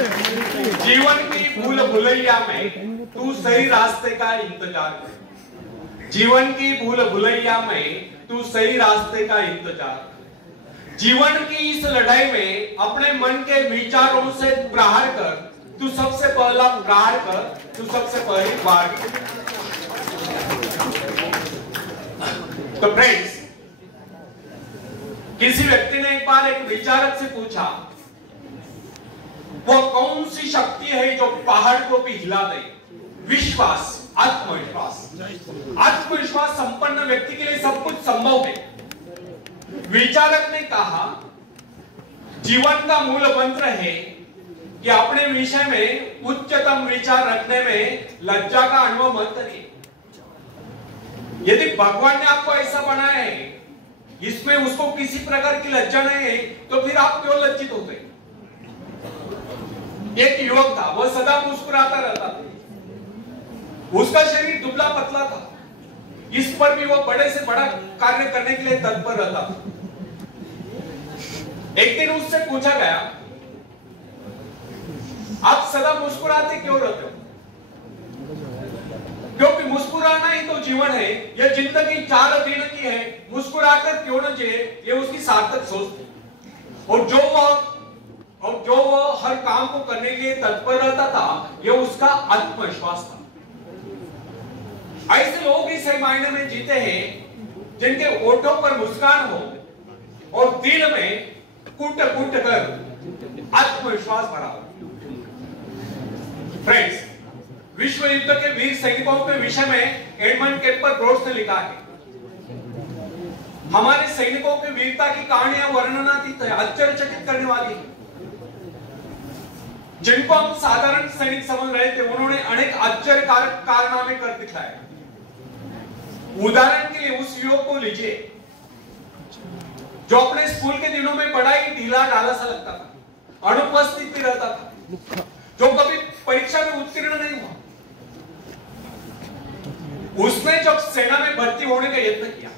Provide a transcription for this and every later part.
जीवन की भूल भुलैया में तू सही रास्ते का इंतजार कर। जीवन की भूल भुलैया में तू सही रास्ते का इंतजार कर। जीवन की इस लड़ाई में अपने मन के विचारों से प्रहार कर। तू सबसे पहला प्रहार कर, तू सबसे पहली वार कर। तो फ्रेंड्स, किसी व्यक्ति ने एक बार एक विचारक से पूछा, वो कौन सी शक्ति है जो पहाड़ को भी हिला दे? विश्वास, आत्मविश्वास। आत्मविश्वास संपन्न व्यक्ति के लिए सब कुछ संभव है। विचारक ने कहा, जीवन का मूल मंत्र है कि अपने विषय में उच्चतम विचार रखने में लज्जा का अनुभव मत करिए। यदि भगवान ने आपको ऐसा बनाया है, इसमें उसको किसी प्रकार की लज्जा नहीं है, तो फिर आप क्यों लज्जित होते? एक युवक था, वह सदा मुस्कुराता रहता था। उसका शरीर दुबला पतला था, इस पर भी वह बड़े से बड़ा कार्य करने के लिए तत्पर रहता था। एक दिन उससे पूछा गया, आप सदा मुस्कुराते क्यों रहते हो? क्योंकि मुस्कुराना ही तो जीवन है। यह जिंदगी 4 दिन की है, मुस्कुराकर क्यों न जिए, ये उसकी सार्थक सोच थी। और जो वह हर काम को करने के लिए तत्पर रहता था, यह उसका आत्मविश्वास था। ऐसे लोग इस मायने में जीते हैं जिनके होठों पर मुस्कान हो और दिल में कूट कूट कर आत्मविश्वास भरा हो। फ्रेंड्स, विश्व युद्ध के वीर सैनिकों के विषय में एडमंड केपर ब्रोड्स ने लिखा है, हमारे सैनिकों की वीरता की कहानियां वर्णनातीत है, आश्चर्यचकित करने वाली है। जिनको हम साधारण सैनिक समझ रहे थे, उन्होंने अनेक आश्चर्यकारक कारनामे कर दिखाए। उदाहरण के लिए उस युवक को लीजिए जो अपने स्कूल के दिनों में बड़ा ही ढीला ढाला सा लगता था, अनुपस्थित भी रहता था, जो कभी परीक्षा में उत्तीर्ण नहीं हुआ। उसने जब सेना में भर्ती होने का यत्न किया,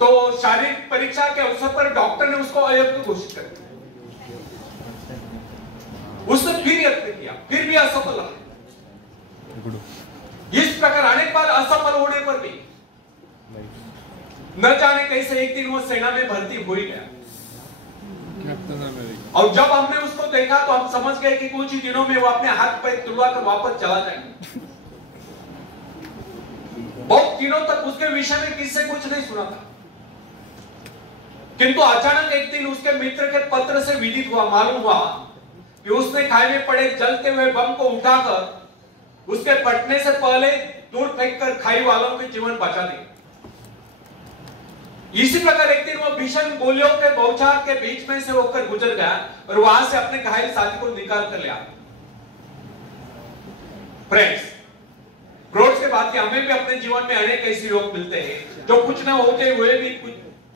तो शारीरिक परीक्षा के अवसर पर डॉक्टर ने उसको अयोग्य घोषित कर दिया। उसने फिर यत्न किया, फिर भी असफल रहा। इस प्रकार अनेक बार असफल होने पर भी न जाने कैसे एक दिन वो सेना में भर्ती हो ही गया। और जब हमने उसको देखा तो हम समझ गए कि कुछ ही दिनों में वो अपने हाथ पैर तुड़वाकर वापस चला जाएगा। बहुत दिनों तक उसके विषय में किससे कुछ नहीं सुना था, किंतु अचानक एक दिन उसके मित्र के पत्र से विदित हुआ, मालूम हुआ कि उसने खाई में पड़े जलते हुए बम को उठाकर उसके फटने से पहले दूर फेंककर खाई वालों के जीवन बचा दिए। इसी प्रकार एक दिन वो भीषण गोलियों के बौछार के बीच में से होकर गुजर गया और वहां से अपने घायल साथी को निकाल कर लिया। फ्रेंड्स, ब्रोड्स के बाद हमें भी अपने जीवन में अनेक ऐसे लोग मिलते हैं जो कुछ ना होते हुए भी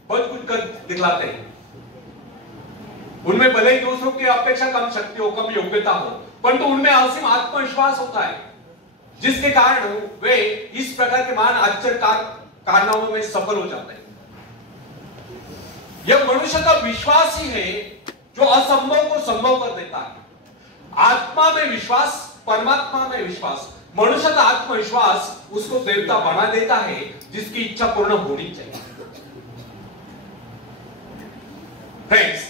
बहुत कुछ कर दिखलाते हैं। उनमें भले ही दूसरों की अपेक्षा कम शक्ति हो, कम योग्यता हो, परंतु उनमें असीम आत्मविश्वास होता है, जिसके कारण वे इस प्रकार के महान आश्चर्यकारक कारनामों में सफल हो जाते हैं। यह मनुष्य का विश्वास ही है जो असंभव को संभव कर देता है। आत्मा में विश्वास, परमात्मा में विश्वास, मनुष्य का आत्मविश्वास उसको देवता बना देता है, जिसकी इच्छा पूर्ण होनी चाहिए। फ्रेंड्स,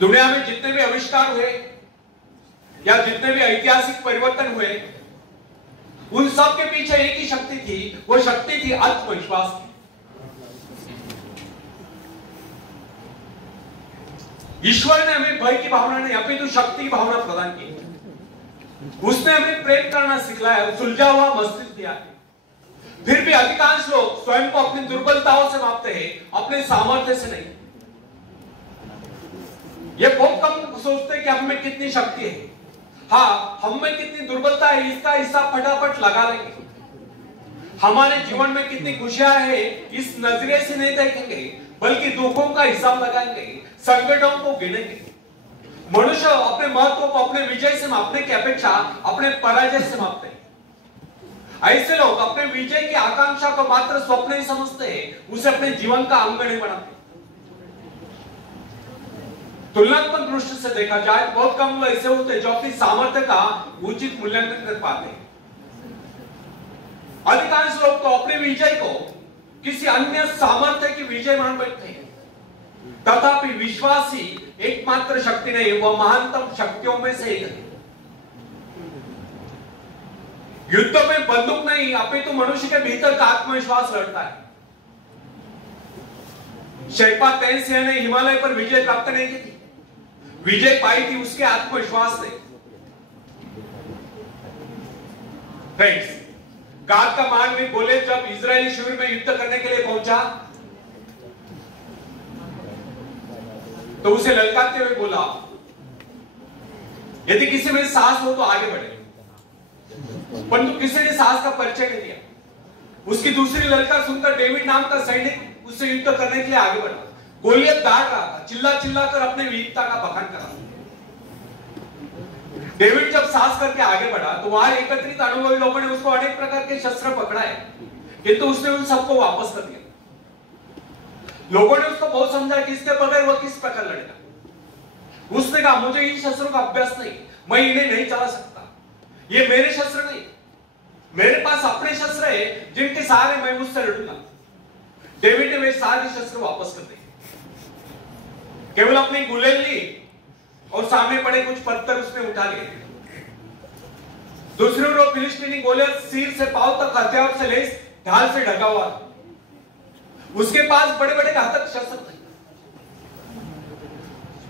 दुनिया में जितने भी आविष्कार हुए या जितने भी ऐतिहासिक परिवर्तन हुए, उन सब के पीछे एक ही शक्ति थी, वो शक्ति थी आत्मविश्वास की। ईश्वर ने हमें भय की भावना नहीं, अपितु शक्ति की भावना प्रदान की। उसने हमें प्रेम करना सिखलाया, सुलझा हुआ मस्तिष्क दिया है। फिर भी अधिकांश लोग स्वयं को अपनी दुर्बलताओं से मापते हैं, अपने सामर्थ्य से नहीं। ये बहुत कम सोचते हैं कि हम में कितनी शक्ति है। हाँ, हम में कितनी दुर्बलता है, इसका हिसाब फटाफट लगा लेंगे। हमारे जीवन में कितनी खुशियां है, इस नजरिए से नहीं देखेंगे, बल्कि दुखों का हिसाब लगाएंगे, संकटों को गिनेंगे। मनुष्य अपने महत्व को अपने विजय से मापने की अपेक्षा अपने पराजय से मापते हैं। ऐसे लोग अपने विजय की आकांक्षा को मात्र स्वप्न ही समझते हैं, उसे अपने जीवन का अंग नहीं बनाते। तो तुलनात्मक दृष्टि से देखा जाए तो बहुत कम लोग ऐसे होते हैं जो अपनी सामर्थ्य का उचित मूल्यांकन कर पाते हैं। अधिकांश लोग तो अपने विजय को किसी अन्य सामर्थ्य की विजय मान बैठते हैं। तथापि विश्वास ही एकमात्र शक्ति नहीं, वह महानतम शक्तियों में से एक है। युद्ध में बंदूक नहीं अपितु मनुष्य के भीतर का आत्मविश्वास लड़ता है। शेरपा तेनसिंह ने हिमालय पर विजय प्राप्त नहीं की थी, विजय पाई थी उसके आत्मविश्वास से। फ्रेंड्स, गाद का मानवी गोलियत जब इजरायली शिविर में युद्ध करने के लिए पहुंचा तो उसे ललकारते हुए बोला, यदि किसी में साहस हो तो आगे बढ़े। परंतु किसी ने साहस का परिचय नहीं दिया। उसकी दूसरी ललकार सुनकर डेविड नाम का सैनिक उससे युद्ध करने के लिए आगे बढ़ा। गोलियत दाड़ रहा था, चिल्ला चिल्ला कर अपने वीरता का बखान करा। डेविड जब साहस करके आगे बढ़ा तो वहां एकत्रित अनुभवी लोगों ने उसको अनेक प्रकार के शस्त्र पकड़ाए, किंतु उसने उन सबको वापस कर दिया। लोगों ने उसको बहुत समझा कि इसके बगैर वह किस प्रकार लड़ेगा। उसने कहा, मुझे इन शस्त्रों का अभ्यास नहीं, मैं इन्हें नहीं चला सकता, ये मेरे शस्त्र नहीं, मेरे पास अपने शस्त्र है जिनके सहारे मैं मुझसे लड़ूंगा। डेविड ने वे सारे शस्त्र वापस कर दिए, केवल अपनी गुलेल ली और सामने पड़े कुछ पत्थर उसने उठा लिए। दूसरी ओर फिलिस्तीनी गोलियत सिर से पांव तक हथियार से लैस ढाल से ढका हुआ, उसके पास बड़े बड़े घातक शस्त्र थे।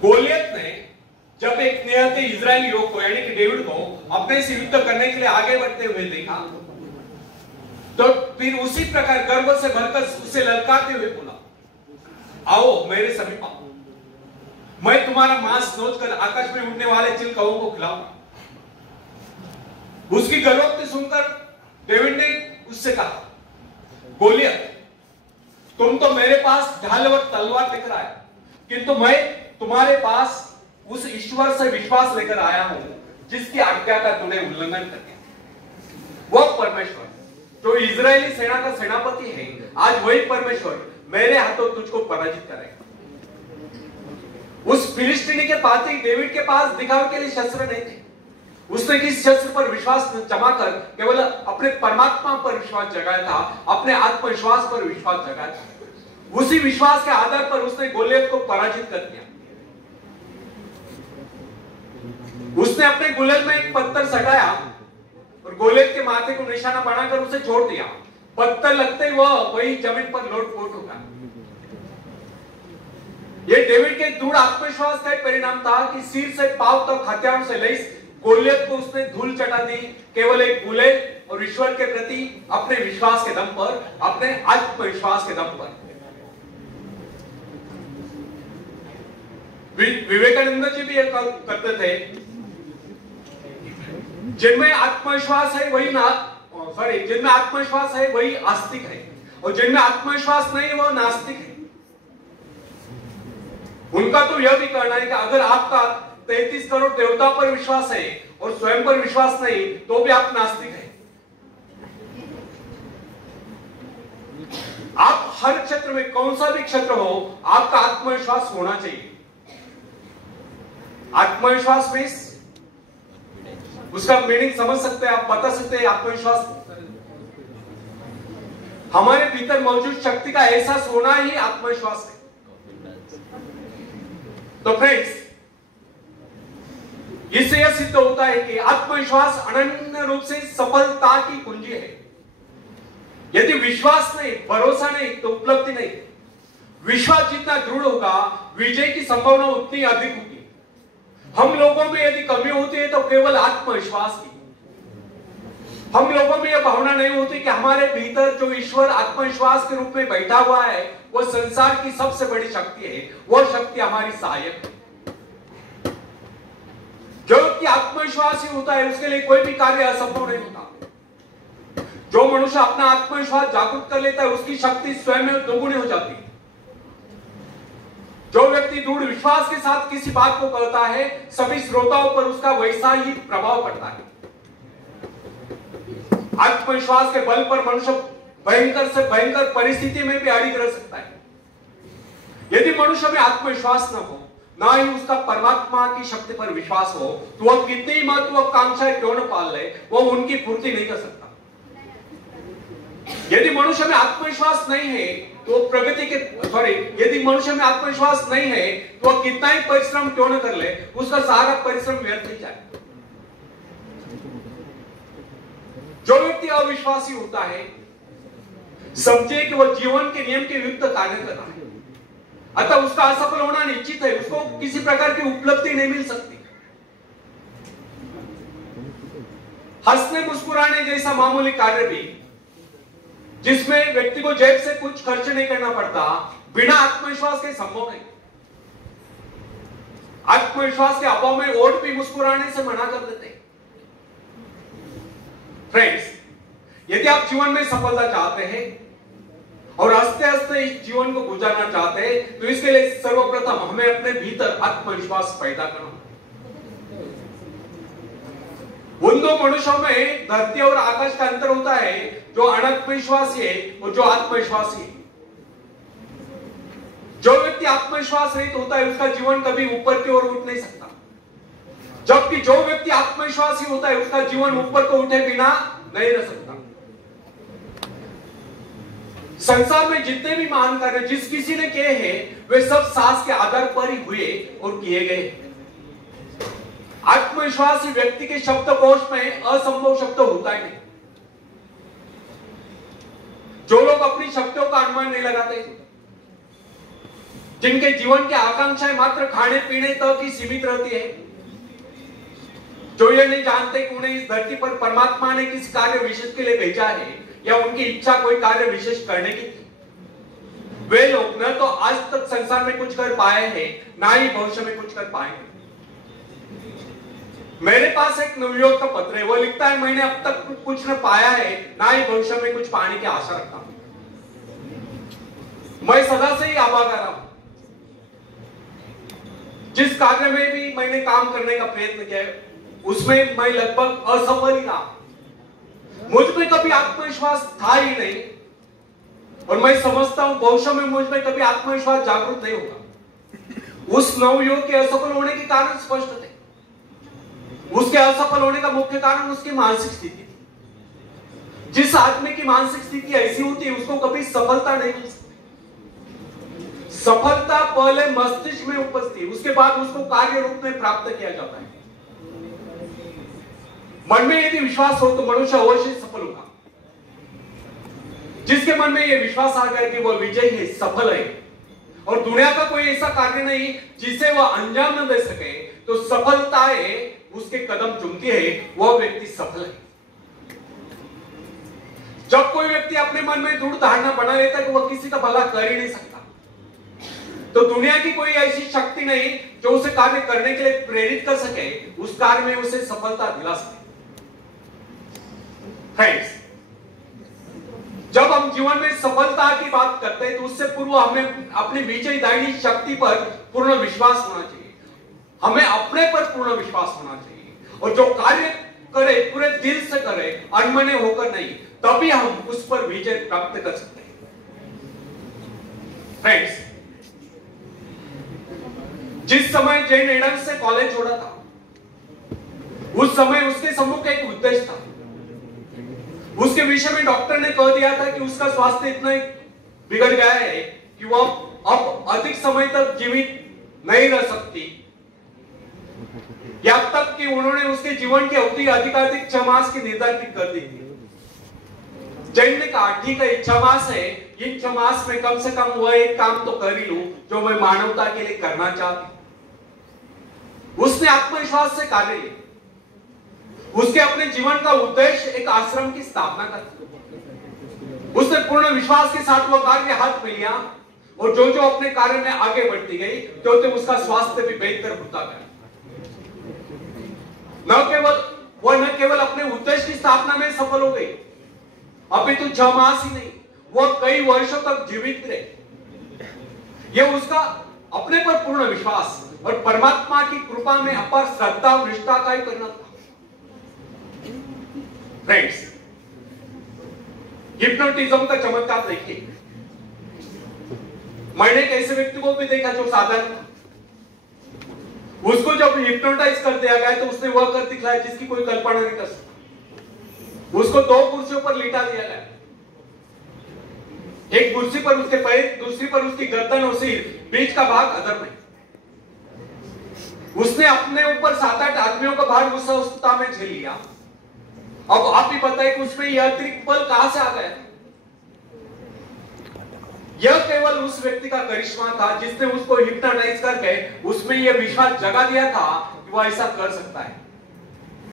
गोलियत ने जब एक निहत्थे इजरायली युवक को यानी कि डेविड को अपने से युद्ध करने के लिए आगे बढ़ते हुए देखा तो फिर उसी प्रकार गर्व से भरकर उसे ललकारते हुए बोला, आओ मेरे समीप आओ, मैं तुम्हारा मांस नोचकर आकाश में उड़ने वाले चिलकौओं को खिलाऊंगा। उसकी गर्वोक्ति सुनकर डेविड ने उससे कहा, गोलियत, तुम तो मेरे पास ढाल और तलवार लेकर आए, किंतु मैं तुम्हारे पास उस ईश्वर से विश्वास लेकर आया हूं जिसकी आज्ञा का तूने उल्लंघन कर दिया। वह परमेश्वर जो इजरायली सेना का सेनापति है, आज वही परमेश्वर मेरे हाथों तुझको पराजित करेगा। उस फिलिस्तीनी के पास डेविड के पास दिखावे के लिए शस्त्र नहीं थे। उसने किस शस्त्र पर विश्वास जमा कर केवल अपने परमात्मा पर विश्वास जगाया था, अपने आत्मविश्वास पर विश्वास जगाया था। उसी विश्वास के आधार पर उसने गोलियत को पराजित कर दिया। उसने अपने गुलेल में एक पत्थर सटाया और गोलियत के माथे को निशाना बनाकर उसे छोड़ दिया। पत्थर लगते ही वह वही जमीन पर लोटपोट हो गया। यह डेविड के दृढ़ आत्मविश्वास का परिणाम था कि सिर से पांव तक हथियारों से लैस गोलियत को उसने धूल चटा दी, केवल एक गुलेल और ईश्वर के प्रति अपने विश्वास के दम पर, अपने आत्मविश्वास के दम पर। विवेकानंद जी भी यह करते थे, जिनमें आत्मविश्वास है वही जिनमें आत्मविश्वास है वही आस्तिक है, और जिनमें आत्मविश्वास नहीं वह नास्तिक है। उनका तो यह भी कहना है कि अगर आपका 33 करोड़ देवता पर विश्वास है और स्वयं पर विश्वास नहीं तो भी आप नास्तिक हैं। आप हर क्षेत्र में, कौन सा भी क्षेत्र हो, आपका आत्मविश्वास होना चाहिए। आत्मविश्वास में उसका मीनिंग समझ सकते हैं, आप बता सकते हैं। आत्मविश्वास हमारे भीतर मौजूद शक्ति का एहसास होना ही आत्मविश्वास है। तो फ्रेंड्स, इससे यह सिद्ध होता है कि आत्मविश्वास अनन्य रूप से सफलता की कुंजी है। यदि विश्वास नहीं, भरोसा नहीं तो उपलब्धि नहीं। विश्वास जितना दृढ़ होगा, विजय की संभावना उतनी अधिक होगी। हम लोगों में यदि कमी होती है तो केवल आत्मविश्वास की। हम लोगों में यह भावना नहीं होती कि हमारे भीतर जो ईश्वर आत्मविश्वास के रूप में बैठा हुआ है वह संसार की सबसे बड़ी शक्ति है, वह शक्ति हमारी सहायक है। जो व्यक्ति आत्मविश्वासी होता है उसके लिए कोई भी कार्य असंभव नहीं होता। जो मनुष्य अपना आत्मविश्वास जागृत कर लेता है उसकी शक्ति स्वयं में दोगुनी हो जाती है। जो व्यक्ति दृढ़ विश्वास के साथ किसी बात को कहता है, सभी श्रोताओं पर उसका वैसा ही प्रभाव पड़ता है। आत्मविश्वास के बल पर मनुष्य भयंकर से भयंकर परिस्थिति में भी अड़िग रह सकता है। यदि मनुष्य में आत्मविश्वास न हो, ना ही उसका परमात्मा की शक्ति पर विश्वास हो, तो वह कितनी महत्वाकांक्षाएं क्यों न पाल ले, वो उनकी पूर्ति नहीं कर सकता। यदि मनुष्य में आत्मविश्वास नहीं है तो यदि मनुष्य में आत्मविश्वास नहीं है तो वह कितना ही परिश्रम क्यों न कर ले, उसका सारा परिश्रम व्यर्थ ही जाए। जो व्यक्ति अविश्वासी होता है, समझे कि वह जीवन के नियम के विरुद्ध कार्य कर रहा है, अतः उसका असफल होना निश्चित है, उसको किसी प्रकार की उपलब्धि नहीं मिल सकती। हंसने मुस्कुराने जैसा मामूली कार्य भी, जिसमें व्यक्ति को जेब से कुछ खर्च नहीं करना पड़ता, बिना आत्मविश्वास के संभव नहीं। आत्मविश्वास के अभाव में और भी मुस्कुराने से मना कर देते हैं। फ्रेंड्स, यदि आप जीवन में सफलता चाहते हैं और हंसते हंसते इस जीवन को गुजारना चाहते हैं, तो इसके लिए सर्वप्रथम हमें अपने भीतर आत्मविश्वास पैदा करना। उन दो मनुष्यों में धरती और आकाश का अंतर होता है, जो अनात्मविश्वासी है और जो आत्मविश्वासी है। जो व्यक्ति आत्मविश्वास रहित होता है, उसका जीवन कभी ऊपर की ओर उठ नहीं सकता, जबकि जो व्यक्ति आत्मविश्वासी होता है, उसका जीवन ऊपर को उठे बिना नहीं रह सकता। संसार में जितने भी महान कार्य जिस किसी ने किए हैं, वे सब साहस के आधार पर ही हुए और किए गए। आत्मविश्वासी व्यक्ति के शब्दकोश में असंभव शब्द होता ही नहीं। जो लोग अपनी शक्तियों का अनुमान नहीं लगाते, जिनके जीवन की आकांक्षाएं मात्र खाने पीने तक ही सीमित रहती है, जो ये नहीं जानते कि उन्हें इस धरती पर परमात्मा ने किस कार्य विशेष के लिए भेजा है या उनकी इच्छा कोई कार्य विशेष करने की थी, वे लोग न तो आज तक संसार में कुछ कर पाए हैं, ना ही भविष्य में कुछ कर पाएंगे। मेरे पास एक नवयुवक का पत्र है, वो लिखता है, मैंने अब तक कुछ न पाया है, ना ही भविष्य में कुछ पाने की आशा रखता हूं। मैं सदा से ही आभागा रहा हूं। जिस कार्य में भी मैंने काम करने का प्रयत्न किया, उसमें मैं लगभग असफल ही रहा। मुझ में कभी आत्मविश्वास था ही नहीं, और मैं समझता हूं भविष्य में मुझ में कभी आत्मविश्वास जागरूक नहीं होगा। उस नवयुवक के असफल होने के कारण स्पष्ट थे। उसके असफल होने का मुख्य कारण उसकी मानसिक स्थिति थी। जिस आदमी की मानसिक स्थिति ऐसी होती है, उसको कभी सफलता नहीं मिल सकती। सफलता पहले मस्तिष्क में उपस्थित, उसके बाद उसको कार्य रूप में प्राप्त किया जाता है। मन में यदि विश्वास हो तो मनुष्य अवश्य सफल होगा। जिसके मन में यह विश्वास आ गया कि वह विजयी है, सफल है, और दुनिया का कोई ऐसा कार्य नहीं जिसे वह अंजाम न दे सके, तो सफलताएं उसके कदम चूमती है, वह व्यक्ति सफल है। जब कोई व्यक्ति अपने मन में दृढ़ धारणा बना लेता है कि वह किसी का भला कर ही नहीं सकता, तो दुनिया की कोई ऐसी शक्ति नहीं जो उसे कार्य करने के लिए प्रेरित कर सके, उस कार्य में उसे सफलता दिला सके। फ्रेंड्स, जब हम जीवन में सफलता की बात करते हैं, तो उससे पूर्व हमें अपनी विजयदायिनी शक्ति पर पूर्ण विश्वास होना चाहिए। हमें अपने पर पूर्ण विश्वास होना चाहिए, और जो कार्य करे पूरे दिल से करे, अनमने होकर नहीं, तभी हम उस पर विजय प्राप्त कर सकते हैं। फ्रेंड्स, जिस समय जैन एडम्स से कॉलेज छोड़ा था, उस समय उसके सम्मुख एक उद्देश्य था। उसके विषय में डॉक्टर ने कह दिया था कि उसका स्वास्थ्य इतना बिगड़ गया है कि वह अब अधिक समय तक जीवित नहीं रह सकती, यहां तक कि उन्होंने उसके जीवन की अवधि अधिकाधिक 6 मास की निर्धारित कर दी थी। जैन ने कहा, ठीक है, 6 मास है, इन 6 मास में कम से कम वह एक काम तो कर ही लूं जो मैं मानवता के लिए करना चाहती। उसने आत्मविश्वास से कार्य लिया। उसके अपने जीवन का उद्देश्य एक आश्रम की स्थापना करना। उसने पूर्ण विश्वास के साथ वह कार्य हाथ में लिया, और जो जो अपने कार्य में आगे बढ़ती गई, तो उसका स्वास्थ्य भी बेहतर होता गया। न केवल अपने उद्देश्य की स्थापना में सफल हो गई, अभी तो 6 मास ही नहीं, वह कई वर्षों तक जीवित रहे। यह उसका अपने पर पूर्ण विश्वास और परमात्मा की कृपा में अपार श्रद्धा और निष्ठा का ही परिणाम था। फ्रेंड्स, हिप्नोटिज्म का चमत्कार देखिए। मैंने एक ऐसे व्यक्ति को भी देखा जो साधारण था, जब हिप्नोटाइज कर दिया गया तो उसने वह कर दिखलाया जिसकी कोई कल्पना नहीं कर सकता। उसको 2 कुर्सियों पर लिटा दिया गया, एक कुर्सी पर उसके पैर, दूसरी पर उसकी गर्दन और सिर, बीच का भाग अधर में। उसने अपने ऊपर 7-8 आदमियों का भार उस अवस्था में झेल लिया। अब आप ही बताइए कि उसमें यह अतिरिक्त बल कहां से आ गया? यह केवल उस व्यक्ति का करिश्मा था जिसने उसको हिप्नोटाइज करके उसमें यह विश्वास जगा दिया था कि वह ऐसा कर सकता है।